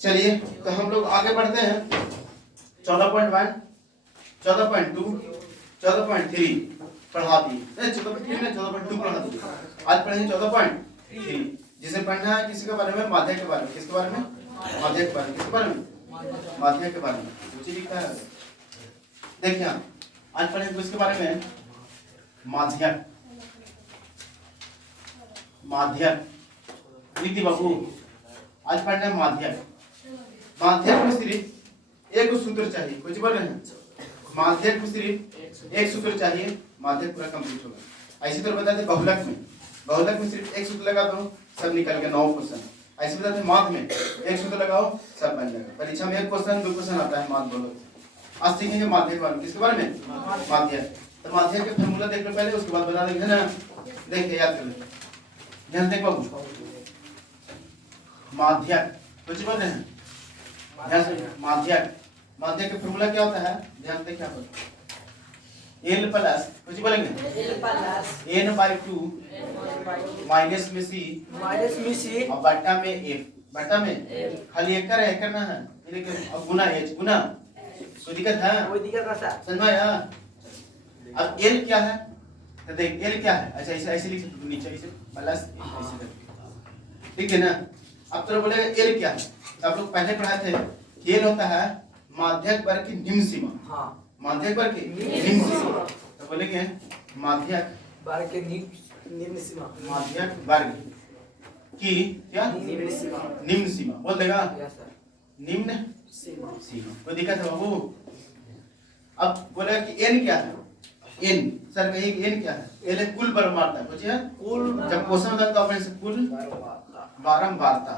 चलिए तो हम लोग आगे बढ़ते हैं। 14.1, 14.2, 14.3 पढ़ा दी। 14.3 में 14.2 पढ़ा दी। आज पढ़ेंगे 14.3, जिसे पढ़ना है किसी के बारे में, माध्यक के बारे में। किसके बारे में? माध्यक के बारे में। किसके बारे में? माध्यक के बारे में। रुचि लिखता है। देखिए आज पढ़ेंगे किसके बारे में? माध्यक। माध्यक लिख दी बाबू। आज पढ़ना है माध्यक। माध्यक में सिर्फ एक सूत्र चाहिए। कुछ बोल रहे हैं? माध्यक में सिर्फ एक सूत्र चाहिए, माध्यक पूरा कंप्लीट होगा। ऐसी तरह बताते बहुलक में, बहुलक में सिर्फ एक सूत्र लगा दो, सब निकल गया 9 क्वेश्चन। ऐसे बताते माध्य में एक सूत्र लगाओ, सब बन जाएगा। परीक्षा में 1 क्वेश्चन 2 क्वेश्चन आता है माध्य बहुलक। आज सीखेंगे माध्यक के बारे में। किसके बारे में? माध्यक। तो माध्यक के फॉर्मूला देख लो पहले, उसके बाद बता देंगे, है ना? देखिए याद कर लो, ध्यान देख बाबू। माध्यक कुछ बोल रहे हैं? माध्यक, माध्यक का फॉर्मूला क्या होता है? ध्यान से क्या होता है? L प्लस कुछ बोलेंगे? n/2 माइनस में c और बट्टा में f, बट्टा में खाली एक कर है, करना है लेकिन अब गुना h, गुना कोई दिक्कत है? कोई दिक्कत नहीं सर। समझ में आया? अब l क्या है तो देख l क्या है। अच्छा ऐसे ऐसे लिख सकते, नीचे ऐसे प्लस ऐसे करके, ठीक है ना? अब तो बोलेगा l क्या है। तो आप लोग पहले पढ़ाए थे कि l होता है माध्यक वर्ग की निम्न सीमा। हाँ, माध्यक वर्ग की निम्न सीमा। तो बोलेंगे माध्यक वर्ग के निम्न सीमा। माध्यक वर्ग की क्या? निम्न सीमा। निम्न सीमा बोल देगा। Yes sir. निम्न सीमा। सीमा कोई दिक्कत है बाबू? अब बोलेगा कि n क्या है? n सर कहिए n क्या है? n है कुल बारंबारता। कुछ है कुल, जब क्वेश्चन होता है तो अपने से कुल बारंबारता, बारंबारता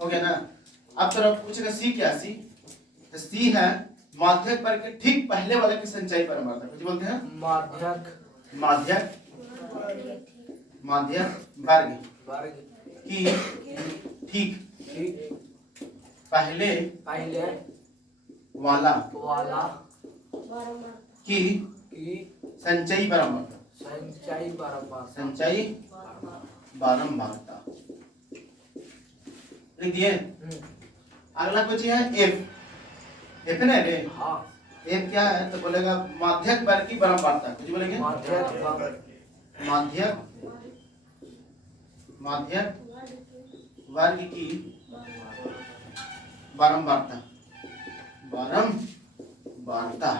हो गया ना? अब तो पूछेगा c क्या? c तो c है माध्यक वर्ग के ठीक पहले वाले की संचयी बारंबारता। कुछ बोलते हैं? माध्यक, माध्यक, माध्यक वर्ग वर्ग की ठीक पहले वाला की संचयी बारंबारता। संचयी बारंबारता लिख दिए। अगला कुछ है f, f है ना रे? हाँ। f क्या है तो बोलेगा माध्यक वर्ग की बारंबारता। कुछ बोलेंगे? माध्यक वर्ग की बारंबारता, बारंबारता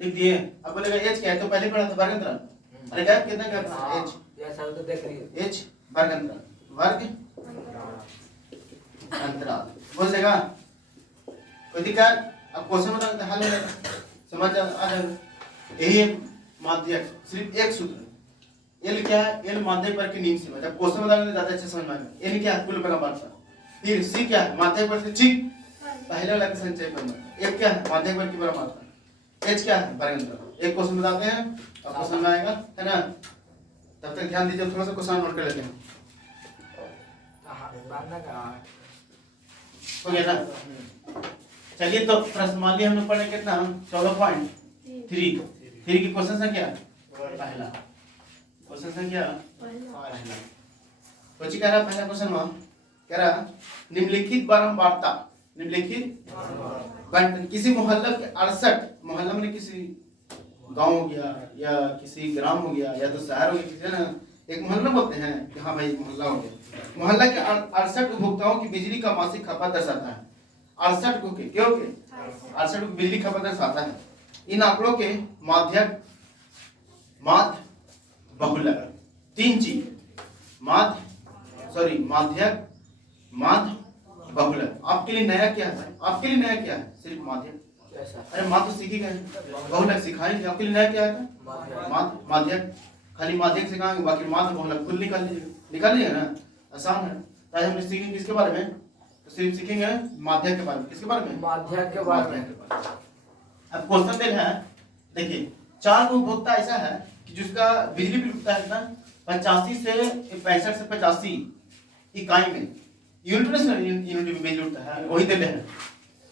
लिख दिए। अब बोलेगा h क्या है तो पहले पढ़ा था वर्ग अंतराल। अरे क्या कितना क्या h? यस सर तो देख रही h वर्ग अंतराल, वर्ग अंतराल बोल देगा। कोई दिक्कत? अब क्वेश्चन बता तो हल हो जाएगा, समझ आ जाएगा। यही माध्यक, सिर्फ एक सूत्र। l क्या है? l माध्यक वर्ग की निम्न सीमा। जब क्वेश्चन बताएंगे तो ज्यादा अच्छा समझ में आएगा। n क्या है? कुल बारंबारता। फिर c क्या है? माध्यक वर्ग से ठीक पहले वाला का संचय बारंबारता। f क्या है? माध्यक वर्ग की बारंबारता। h क्या है? वर्ग अंतराल। एक क्वेश्चन बताते हैं अब क्वेश्चन में आएगा, है ना? तब तक ध्यान दीजिए, थोड़ा सा क्वेश्चन नोट कर लेते हैं। हो गया ना? चलिए तो प्रश्न मान लिया हमने पढ़े कितना? 14.3 की क्वेश्चन संख्या पहला, क्वेश्चन संख्या पहला कुछ कह रहा? पहला क्वेश्चन में कह रहा निम्नलिखित बारंबारता, निम्नलिखित बंटन किसी मोहल्ला के 68, मोहल्ला में किसी गांव हो गया या किसी ग्राम हो गया या तो शहर हो गया, किसी ना एक मोहल्ला बोलते हैं कि हाँ भाई मोहल्ला हो गया। मोहल्ला के 68 उपभोक्ताओं की बिजली का मासिक खपत दर्शाता है। 68 को के क्यों के 68 को बिजली खपत दर्शाता है। इन आंकड़ों के माध्यक, माध्य, बहुलक, 3 चीज, माध्यक, माध्य, बहुलक। आपके लिए नया क्या है? आपके लिए नया क्या है? सिर्फ माध्यक। अरे माध्य तो सीखी गए, बहुलक सिखाएंगे। आपके लिए नया क्या है? माध्य, माध्यक खाली माध्यक सिखाएंगे, बाकी माध्य बहुलक खुद निकाल लीजिएगा। निकाल लीजिएगा ना, आसान है। तो हम सीखेंगे किसके बारे में? तो सिर्फ सीखेंगे माध्यक के बारे में। किसके बारे में? माध्यक के बारे में। अब क्वेश्चन देख है, देखिए 4 उपभोक्ता ऐसा है कि जिसका बिजली बिल उठता है कितना? 85 से 65 से 85 इकाई में, यूनिट में बिजली उठता है, वही देते हैं।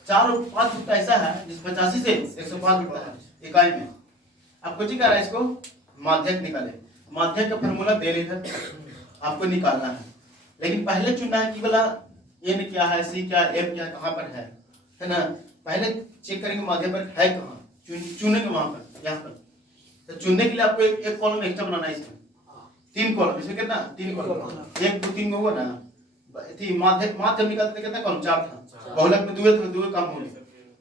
4 उपभोक्ता ऐसा है जिस 85 से 105 उठता है इकाई में। अब कुछ ही कह रहा है इसको माध्यक निकाले। माध्यक का फॉर्मूला दे इधर आपको निकालना है। लेकिन पहले चुनना है कि बोला एन क्या है, सी क्या, एफ क्या, कहाँ पर है ना। पहले चेक करेंगे माध्यम पर है कहाँ, चुनेंगे वहां पर, यहाँ पर। तो चुनने के लिए आपको एक कॉलम एक्स्ट्रा बनाना है इसमें, 3 कॉलम। इसमें कितना 3 कॉलम, 1 2 3 होगा ना। थी माध्यम निकालते कितना कॉलम, 4 था। बहुलक में दुए काम होने,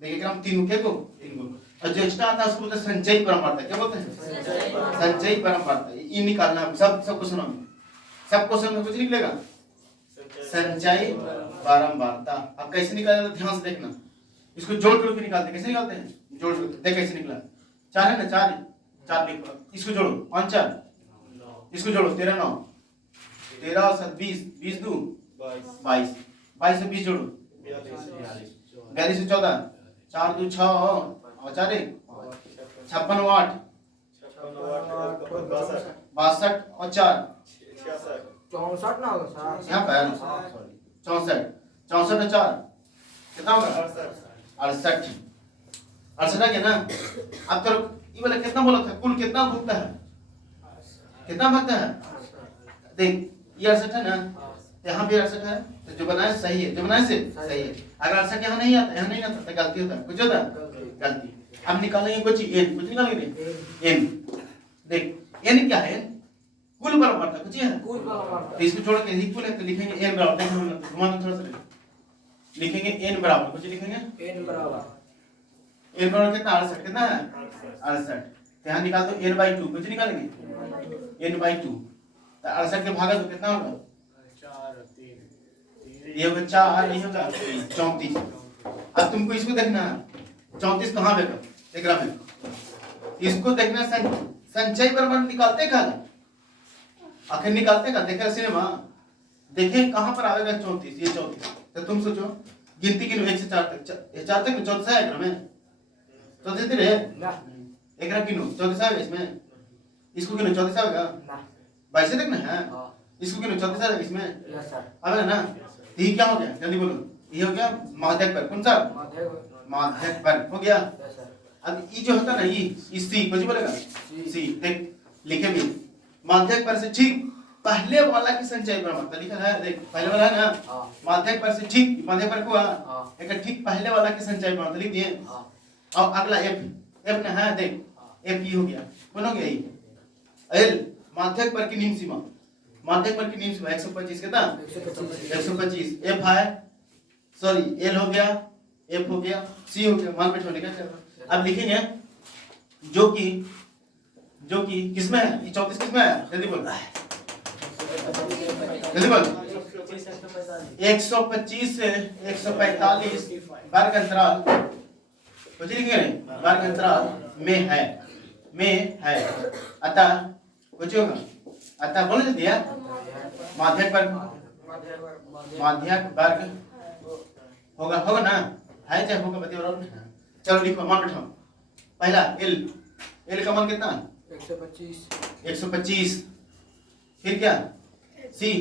देखिए हम 3 के को 3 को। और जो एक्स्ट्रा आता है उसको बोलते हैं संचयी परमार्थ। क्या बोलते हैं, संचयी परमार्थ। ये निकालना है सब क्वेश्चन में, सब क्वेश्चन में कुछ निकलेगा संचयी बारंबारता। अब कैसे निकाला ध्यान से देखना, इसको जोड़ जोड़ के निकालते हैं। कैसे निकालते हैं, जोड़ जोड़ के। देख कैसे निकला, 4 है ना, 4 लिखो, इसको जोड़ो 5 4, इसको जोड़ो 13 9, 13 और 7 20, 20 2 22, 22 से 20 जोड़ो 42 से 14, 4 2 6 और 4 1 56 और 8 62 और 4 64 ना होगा सर, यहाँ पर 64 64 और 4 कितना होगा 68 68 आ गया ना। अब तो ये वाला कितना बोला था, कुल कितना भुगता है, कितना भुगता है। देख ये 68 है ना, यहाँ भी 68 है, तो जो बनाए सही है, जो बनाए से सही है। अगर 68 यहाँ नहीं आता, यहाँ नहीं आता तो गलती होता है, कुछ होता है गलती। अब निकालेंगे कुछ एन, कुछ निकालेंगे एन। देख एन क्या है, कुल बराबर था कुछ है, कुल बराबर तो इसको छोड़ के इक्वल है तो लिखेंगे एन बराबर। देखो घुमा दो थोड़ा सा, लिखेंगे एन बराबर, कुछ लिखेंगे एन बराबर कितना 68, कितना है 68। तो यहाँ निकाल दो n/2, कुछ निकालेंगे n/2। तो 68 के भागा तो कितना होगा 4 ये होगा 4, ये होगा 34। अब तुमको इसको देखना है 34 कहाँ बेगा, देख रहा मैं इसको देखना। संचय परमाणु निकालते कहाँ, आखिर निकालते कहाँ, देखे सिनेमा, देखे कहाँ पर आएगा 34, ये 34। तो तुम सोचो गिनती गिनो 1 से 4 तक, 4 तक 34 है एकरा में, तो देते रहे ना एकरा गिनो 34 आएगा इसमें, इसको गिनो 34 आएगा ना 22 तक ना है, हां इसको गिनो 34 आएगा इसमें, यस सर। आएगा ना। तो ये क्या हो गया, जल्दी बोलो, ये हो गया माध्यक पर, कौन सा माध्यक पर हो गया। Yes sir. अब ये जो होता ना ये सी कुछ बोलेगा सी, देख लिखे भी माध्यक पर से ठीक पहले वाला की संचय परमाणु लिखा है, देख पहले वाला है ना हां माध्यक पर से ठीक, माध्यक पर हुआ हां एक ठीक पहले वाला की संचय परमाणु लिख दिए। हां अब अगला एफ ना है, देख एफ ये हो गया, कौन हो गया ये एल माध्यक पर की निम्न सीमा, माध्यक पर की निम्न सीमा 125 कितना 125। एफ है सॉरी एल हो गया, एफ हो गया, सी हो गया, मान बैठो लिखा चल रहा। अब लिखेंगे जो कि किसमें है, ये 34 किसमें है, जल्दी बोल जल्दी बोल। 125 से 145 वर्ग अंतराल, कुछ लिखेंगे वर्ग अंतराल में है अतः कुछ होगा, अतः बोल दिया माध्यक वर्ग होगा ना, है चाहे होगा बताइए और। चलो लिखो मान बैठो, पहला एल का मान कितना 125। फिर क्या सी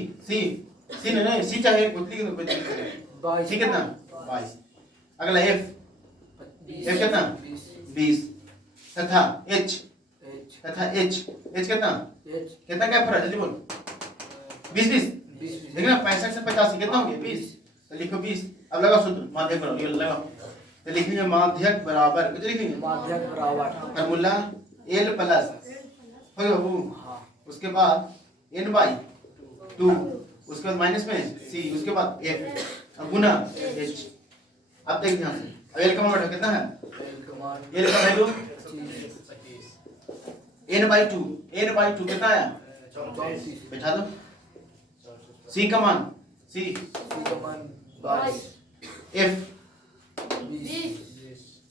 नहीं सी चाहे कुछ लिख दो, सी कितना 22। अगला एफ कितना 20 तथा एच कितना क्या फर्क है, जल्दी बोल 20 देखना 65 से 85 कितना हो गया 20, तो लिखो 20। अब लगाओ सूत्र माध्यक बराबर, ये लगाओ तो लिखेंगे माध्यक बराबर, कुछ लिखेंगे माध्यक बराबर फॉर्मूला एल प्लस हो गया वो, उसके बाद n/2, उसके बाद माइनस में सी, उसके बाद एफ गुना एच। अब देख ध्यान से, अब एल का मान कितना है, एल का वैल्यू n/2 कितना आया 34 बैठा दो। सी का मान एफ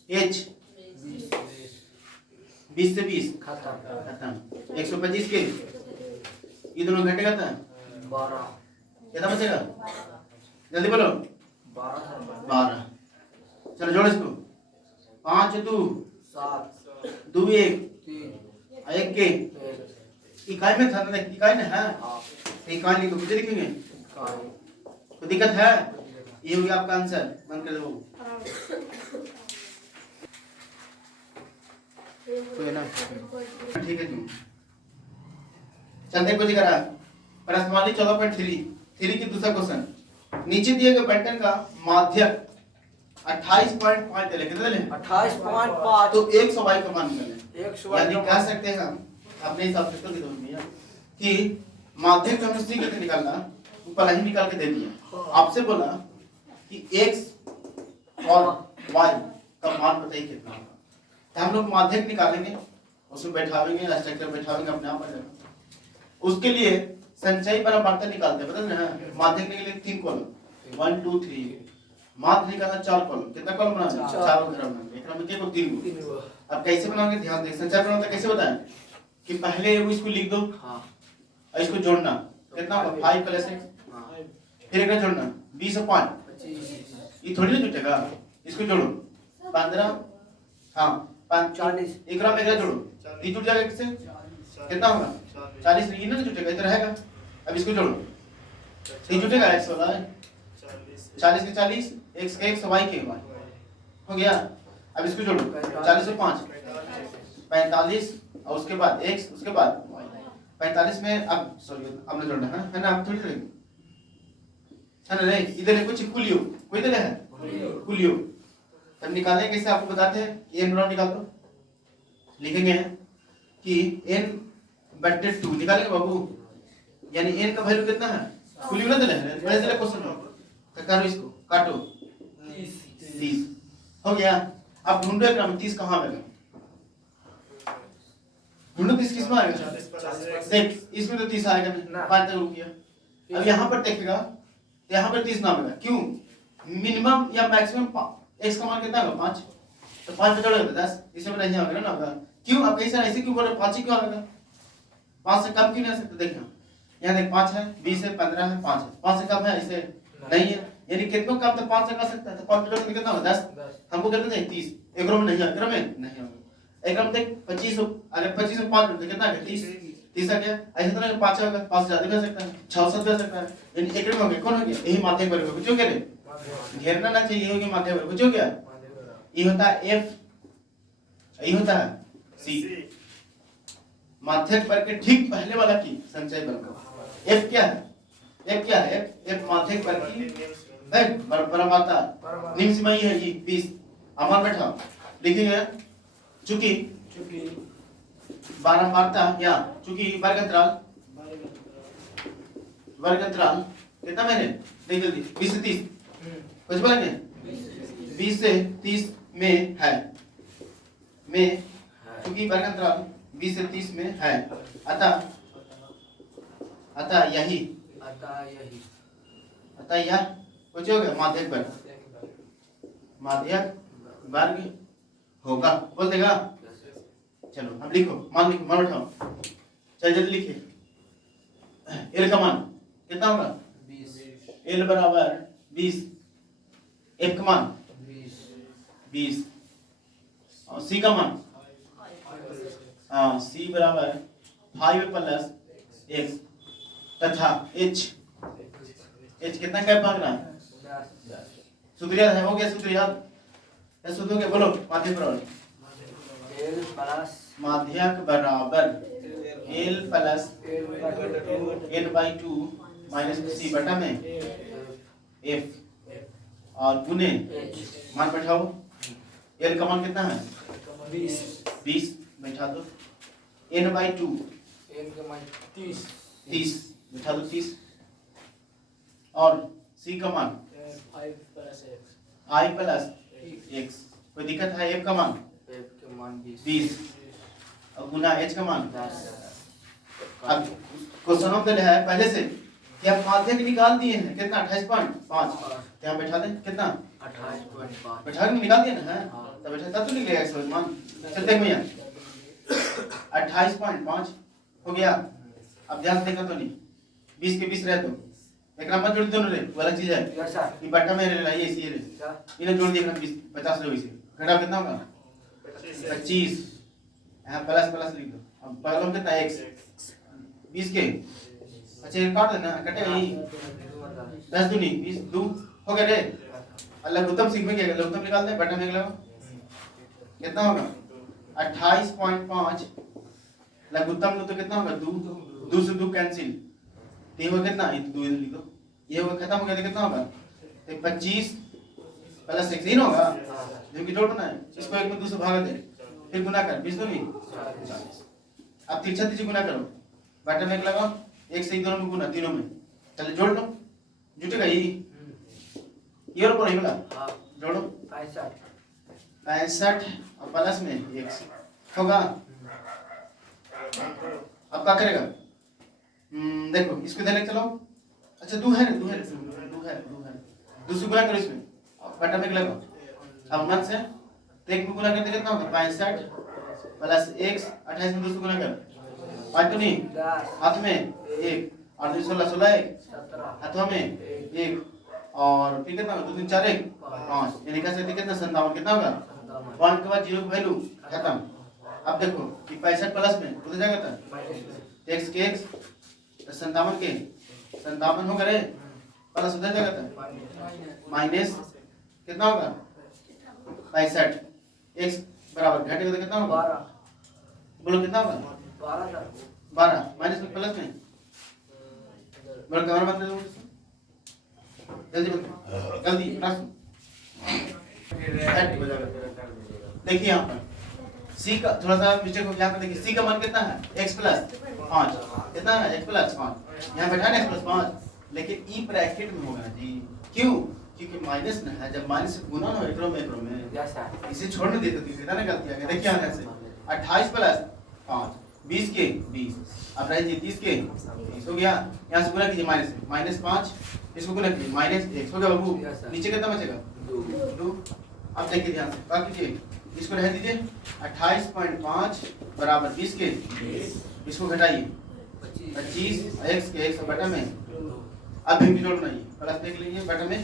एच 20 से 20 खत्म। 125 के ये दोनों घटेगा था 12 कितना बचेगा, जल्दी बोलो 12। चलो जोड़ इसको 5 2 7 2 1 3 1 के इकाई में था ना, इकाई ना है, हां इकाई लिखो, कुछ लिखेंगे कोई दिक्कत है, ये हो गया आपका आंसर, बंद कर दो तो है ना, ठीक है तुम चलते कुछ करा प्रश्नावली 14.3 3 की दूसरा क्वेश्चन, नीचे दिए गए बंटन का माध्यक 28.5 दे, कितना ले 28.5 तो 100y का मान निकालें। 100y यानी का कह सकते हैं हम अपने हिसाब से तो भैया कि माध्यक का हमने कैसे निकालना, वो पहले ही निकाल के दे दिया। आपसे बोला कि x और y का मान बताइए कितना होगा, तो हम लोग माध्यक निकालेंगे, उसमें बैठावेंगे, स्ट्रक्चर बैठावेंगे, अपने आप आ जाएगा। उसके लिए संचयी परावर्तन निकालते हैं, पता ना, माध्यक के लिए 3 कॉलम 1 2 3, माध्य निकालना 4 कॉलम, कितना कॉलम बनाना, 4 घेरा बनाना, एकरा में केवल 3 गो। अब कैसे बनाओगे ध्यान दें, संचय बनाना कैसे बताएं कि पहले इसको लिख दो, और इसको जोड़ना, कितना होगा 5 + 6, फिर एकरा जोड़ना 20 और 5 ये थोड़ी ना जुटेगा, इसको जोड़ो 15, हाँ 5 40, एकरा में एकरा जोड़ो, ये जुट जाएगा किससे, कितना होगा 40, ये ना जुटेगा, इधर रहेगा। अब इसको जोड़ो, ये जुटेगा 100 40 के 40, x के 100 y के y हो गया। अब इसको जोड़ो 40 और 5 45, और उसके बाद x, उसके बाद y 45 में, अब सॉरी अब ना जोड़ना है ना, अब थोड़ी रहेगी है ना, नहीं इधर कुछ कुलियो, कोई इधर है कुलियो। तब निकालें कैसे, आपको बताते हैं, n बनाओ, निकाल दो, लिखेंगे कि n/2 निकालेंगे बाबू, यानी n का वैल्यू कितना है, कुलियो ना दिले है, बड़े दिले क्वेश्चन में, तो करो इसको, काटो 30 हो गया। अब ढूंढो एकरा में 30 कहाँ आएगा, ढूंढो 30 किस में आएगा, देख इसमें तो 30 आएगा नहीं, 5 तक रुक गया। अब यहाँ पर देखेगा तो यहाँ पर 30 ना आएगा, क्यों, मिनिमम या मैक्सिमम x का मान कितना होगा 5, तो 5 पे जोड़ेगा तो 10, इसमें नहीं आएगा ना, होगा क्यों, अब कैसे ऐसे क्यों बोल रहे 5 ही क्यों आएगा, 5 से कम क्यों नहीं आ सकते, देखना यहाँ देख 5 है, 20 है, 15 है, 5 है, 5 से कम है, इसे नहीं है, यानी कितना कम तो 5 से कर सकता है, तो 5 पे जोड़ेंगे कितना होगा 10, हमको कितना चाहिए 30, एकरो में नहीं है, एकरो में नहीं होगा, एकरो में देख 25, अगर 25 में 5 जोड़ते कितना है 30 आ गया। ऐसे तरह 5 होगा, 5 से ज्यादा भी हो सकता है, 6 7 भी हो सकता है, यानी एकरो में हो गया, कौन हो गया, यही माध्यक वर्ग हो गया, क्यों कह रहे घेरना ना चाहिए, ये हो गया माध्यक वर्ग, क्यों क्या ये होता है f, ये होता है c, माध्यक वर्ग के ठीक पहले वाला की संचय वर्ग, f क्या है, f क्या है, f माध्यक वर्ग की परमाता निम्न सीमा है ये 20, अमान बैठा लिखेंगे, चूंकि बारंबारता या चूंकि वर्ग अंतराल कितना मैंने देख जल्दी 20 से 30 कुछ बोलेंगे 20 से 30 में है, में चूंकि वर्ग अंतराल 20 से 30 में है, अतः यह कुछ हो गया माध्यक वर्ग होगा, बोल देगा। चलो अब लिखो, मान उठाओ, चल जल्दी लिखिए, एल का मान कितना होगा 20, एल बराबर 20, एफ का मान 20 और सी का मान सी बराबर 5 + x तथा h कितना क्या भाग रहा है, सूत्र याद है, हो गया सूत्र याद, सूत्र हो गया, बोलो माध्यक बराबर माध्यक बराबर l + n/2 - c बटा में f और गुने मान बैठाओ, l का मान कितना है 20 बैठा दो, n/2 30 बैठा दो 30, और c का मान i + x, कोई दिक्कत है, f का मान 20 और गुना h का मान 10। अब क्वेश्चन ऑफ द है पहले से कि आप माध्यक निकाल दिए हैं, कितना 28.5, तो यहाँ बैठा दें, कितना 28.5 बैठा के निकाल दिया ना है, तो बैठा तब तो निकलेगा x मान, चलते भैया 28.5 हो गया। अब ध्यान देखा तो नहीं 20 के 20 रहे तो एकरा मत जोड़ दोनों रे, वाला चीज है ये बट्टा में रहे ये इसी रे, इन्हें जोड़ दिया 20 50 रहे, इसे घटा कितना होगा 25, यहाँ प्लस लिख दो, अब बगल में कितना x 20 के, अच्छा ये काट देना, कटेगा यही 10 दूनी 20 2 हो गया रे, लघुत्तम सीख में क्या लघुत्तम निकाल दे, बटा में निकलेगा कितना होगा 28.5, लघुत्तम तो कितना होगा 2 से 2 कैंसिल, तो ये कितना 2 इधर लिख दो, ये होगा खत्म हो गया तो कितना होगा? तो 25 प्लस 16 होगा, जो कि जोड़ना है। इसको एक में 2 से भागा दे, फिर गुना कर, 20 दूनी 40। अब तिरछा तिरछी गुना करो, बटे में 1 लगाओ, 1 से 1 दोनों में गुना, तीनों में चले जोड़ लो, जुटेगा ये और ऊपर वाला जोड़ो 65 और प्लस में 1 होगा। अब क्या करेगा? देखो इसको इधर लेके चलो। अच्छा 2 है, 2 से गुना करो इसमें, बटा में लगाओ। अब मन से तो 1 में गुना करते कितना होगा? 65 प्लस 1 28 में 2 से गुना कर, 5 तो नहीं, हाथ में 1 और 2 16 16 1 हाथों में 1 और फिर कितना होगा? 2 3 4 1 5, यानी कह सकते कितना? 57। कितना होगा? 1 के बाद 0 की वैल्यू खत्म। अब देखो कि 65 प्लस में उधर जाएगा था x के x तो 57 के 57 हो गए प्लस उधर जाएगा था माइनस कितना होगा? 65 x बराबर घटेगा तो कितना होगा? 12। बोलो कितना होगा? 12 माइनस में प्लस में बोलो कैमरा बंद कर दो जल्दी जल्दी प्रश्न। देखिए यहाँ पर c का थोड़ा सा मिस्टेक हो, यहाँ पर देखिए c का मान कितना है? x प्लस 5 कितना है? x प्लस 5 यहाँ बैठा है x प्लस 5, लेकिन ई ब्रैकेट में होगा जी। क्यों? क्योंकि माइनस ना है, जब माइनस से गुना ना एकरो में इसे छोड़ने देते थे, कितना ना गलती आ गई। देखिए यहाँ से 28 प्लस 5 20 के 20, अब रह जी 30 के 30 हो गया। यहाँ से गुना कीजिए माइनस 5, इसको गुना कीजिए माइनस 1 हो गया बाबू। नीचे कितना बचेगा? 2। अब देखिए ध्यान से क्या कीजिए, इसको रह दीजिए 28.5 बराबर 20 के 20, इसको घटाइए 25 x के 1 बटा में, अब भी जोड़ बनाइए प्लस देख लीजिए बटा में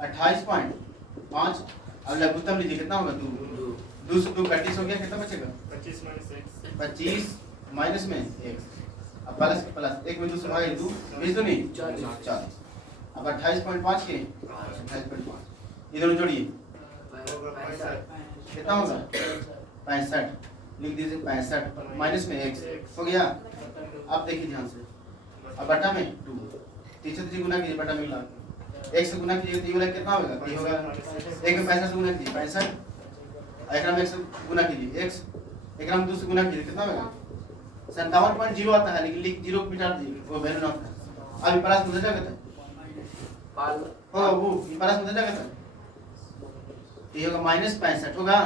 28.5, अब लघुत्तम लीजिए कितना होगा? 2 से 2 30 हो गया, कितना बचेगा? 25 माइनस में 1, अब प्लस प्लस 1 में 2 से भागे 2 20 नहीं 40। अब 28.5 के 28.5 इधर जोड़िए कितना होगा? 65 लिख दीजिए 65 माइनस में 1 हो गया। अब देखिए ध्यान से, अब बटा में 2 तीसरे गुना कीजिए, बटा में मिला 1 से गुना कीजिए तो ये वाला कितना होगा? ये होगा 1 में 65 से गुना कीजिए 65, एक में 1 से गुना कीजिए x, एक में 2 से गुना कीजिए कितना होगा? 57.0 आता है, लेकिन लिख 0 मिटा दीजिए, वो वैल्यू ना होता है। अब प्लस में जाएगा तो वो प्लस में जाएगा तो ये होगा माइनस 65 होगा,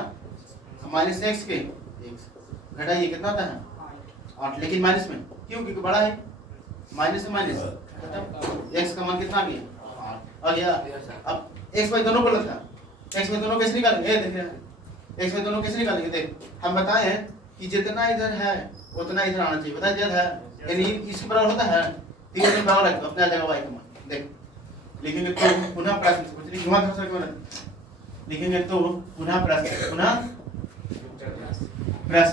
माइनस x के x घटाइए कितना आता है? 8, लेकिन माइनस में क्यों? क्योंकि बड़ा है, माइनस से माइनस x का मान कितना आ गया? 8 आ गया। अब x में दोनों को लगता है, x में दोनों कैसे निकालेंगे? देख रहे हैं x में दोनों कैसे निकालेंगे? देख हम बताए हैं कि जितना इधर है उतना इधर आना चाहिए, बताया जाता है, यानी इसके बराबर होता है 3 के बराबर रख दो अपने आ जाएगा y का मान। देख लिखेंगे तो पुनः प्रश्न से कुछ लिखवा कर सकते, लिखेंगे तो पुनः प्रश्न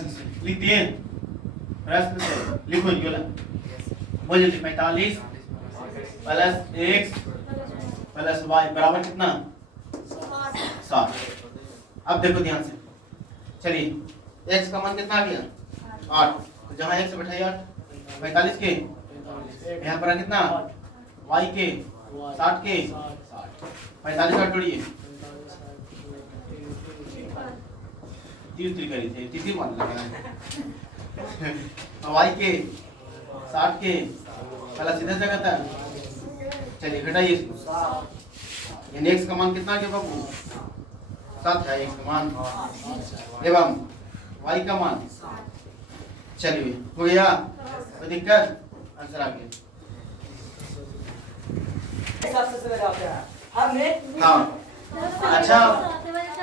से लिख दिए, प्रश्न से लिखो ये वाला बोल जल्दी। 45 प्लस x प्लस y बराबर कितना? 7। अब देखो ध्यान से, चलिए x का मान कितना आ गया? 8, तो जहाँ x से बैठाइए 8, 45 के यहाँ पर कितना? y के 60 के 45 का जोड़िए 3 करी थे, तीसरी मान लगा y के 60 के पहला सीधा जगह था। चलिए घटाइए इसको, यानी x का मान कितना आ गया बाबू? 7 है x का मान एवं y का मान। चलिए हो गया, कोई दिक्कत? आंसर आ गया। हाँ अच्छा,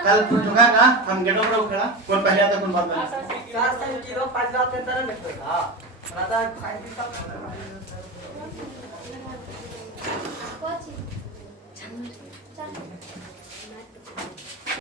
कल होगा ना हम गेटों पर खड़ा, कौन पहले आता कौन बाद में? Watch it.